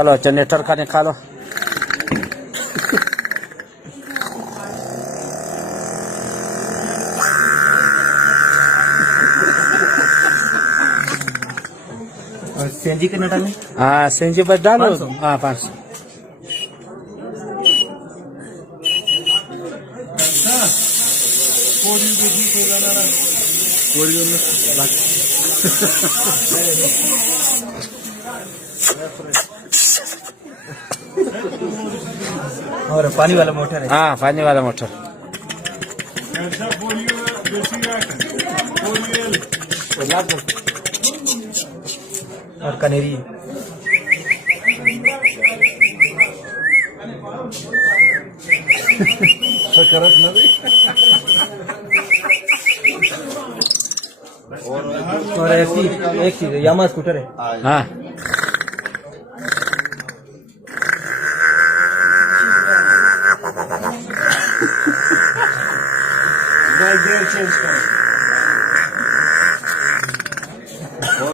चलो जनरेटर का निकालो। और सीएनजी कितना डालें? हाँ सीएनजी बस डालो। 500? हाँ 500। और पानी वाला मोटर है। हाँ पानी वाला मोटर। और कनेरी है। और ऐसी एक चीज है, यामा स्कूटर है। हाँ चेंज करो।